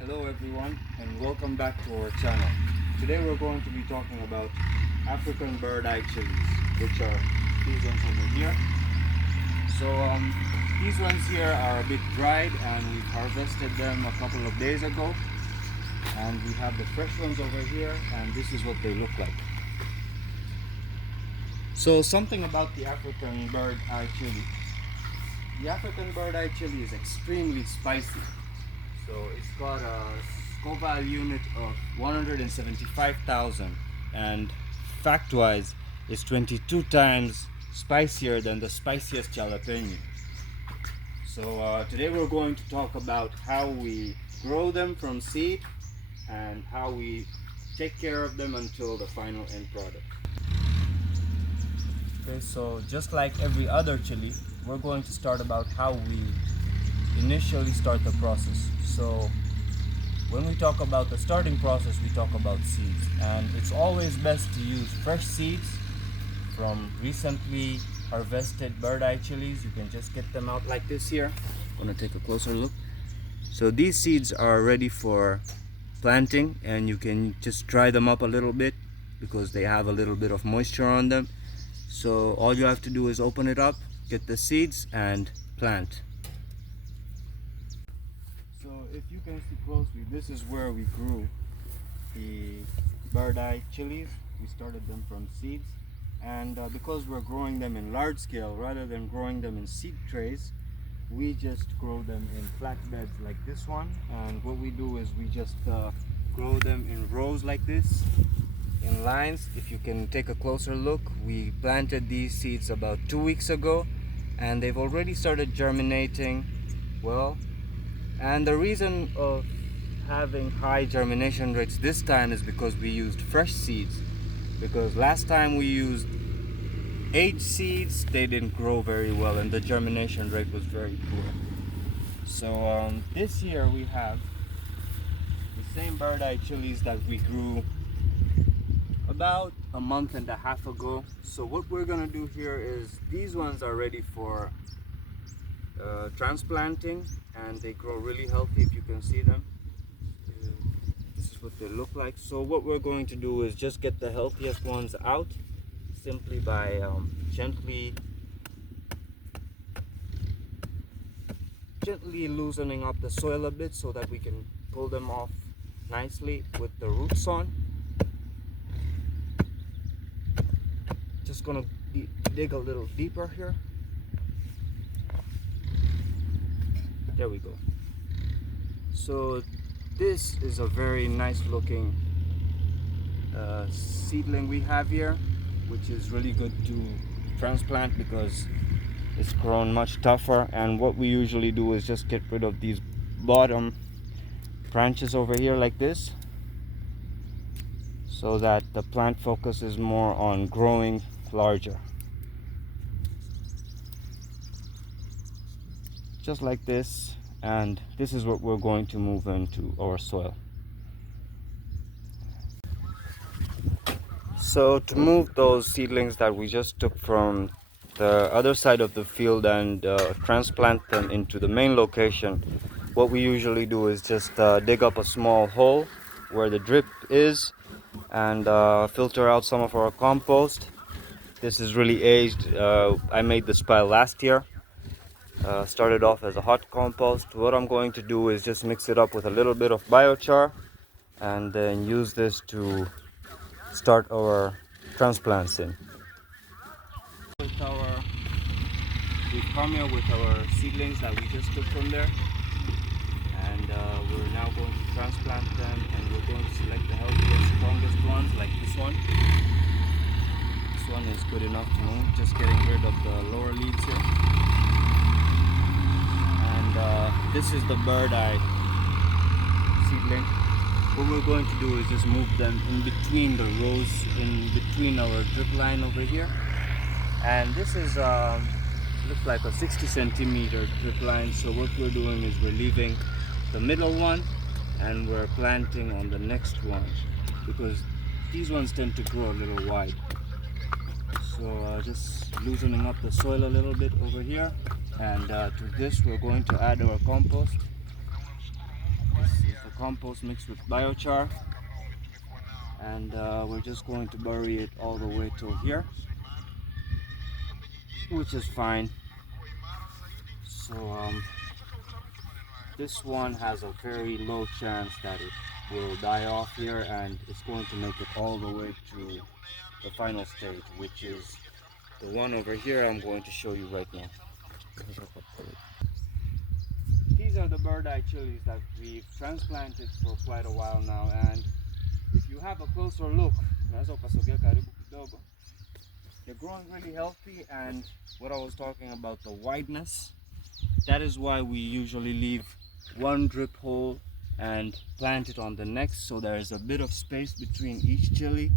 Hello everyone and welcome back to our channel. Today we're going to be talking about African bird-eye chilies, which are these ones over here. These ones here are a bit dried and we've harvested them a couple of days ago. And we have the fresh ones over here and this is what they look like. So something about the African bird-eye chili. The African bird-eye chili is extremely spicy. So it's got a Scoville unit of 175,000 and fact-wise it's 22 times spicier than the spiciest jalapeno. So today we're going to talk about how we grow them from seed and how we take care of them until the final end product. Okay, so just like every other chili, we're going to start about how we initially start the process. So when we talk about the starting process, we talk about seeds, and it's always best to use fresh seeds from recently harvested bird-eye chilies. You can just get them out like this here. I'm gonna take a closer look. So these seeds are ready for planting, and you can just dry them up a little bit because they have a little bit of moisture on them. So all you have to do is open it up, get the seeds, and plant. So if you can see closely, this is where we grew the bird-eye chilies. We started them from seeds, and because we're growing them in large scale rather than growing them in seed trays, we just grow them in flatbeds like this one. And what we do is we just grow them in rows like this, in lines. If you can take a closer look, we planted these seeds about 2 weeks ago and they've already started germinating well. And the reason of having high germination rates this time is because we used fresh seeds. Because last time we used aged seeds, they didn't grow very well and the germination rate was very poor. So this year we have the same bird-eye chilies that we grew about a month and a half ago. So what we're gonna do here is these ones are ready for transplanting, and they grow really healthy. If you can see them, this is what they look like. So what we're going to do is just get the healthiest ones out simply by gently loosening up the soil a bit so that we can pull them off nicely with the roots on. Just gonna dig a little deeper here. There we go. So this is a very nice looking seedling we have here, which is really good to transplant because it's grown much tougher. And what we usually do is just get rid of these bottom branches over here like this, so that the plant focuses more on growing larger. Just like this, and this is what we're going to move into our soil. So to move those seedlings that we just took from the other side of the field and transplant them into the main location, what we usually do is just dig up a small hole where the drip is and filter out some of our compost. This is really aged. I made this pile last year. Started off as a hot compost. What I'm going to do is just mix it up with a little bit of biochar and then use this to start our transplants in. We've come here with our seedlings that we just took from there, and we're now going to transplant them, and we're going to select the healthiest, strongest ones like this one. This one is good enough to move, just getting rid of the lower leaves here. And this is the bird-eye seedling. What we're going to do is just move them in between the rows, in between our drip line over here. And this is looks like a 60 centimeter drip line. So what we're doing is we're leaving the middle one and we're planting on the next one, because these ones tend to grow a little wide. So just loosening up the soil a little bit over here, and to this we're going to add our compost. This is the compost mixed with biochar, and we're just going to bury it all the way till here, which is fine. So this one has a very low chance that it will die off here, and it's going to make it all the way to the final stage, which is the one over here I'm going to show you right now. These are the bird eye chilies that we've transplanted for quite a while now, and if you have a closer look, they're growing really healthy. And what I was talking about, the wideness, that is why we usually leave one drip hole and plant it on the next, so there is a bit of space between each chili.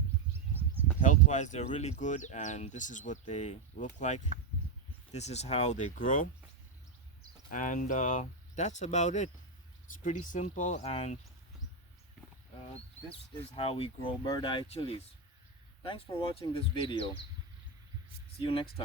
Health wise, they're really good, and this is what they look like. This is how they grow, and that's about it. It's pretty simple, and this is how we grow bird eye chilies. Thanks for watching this video. See you next time.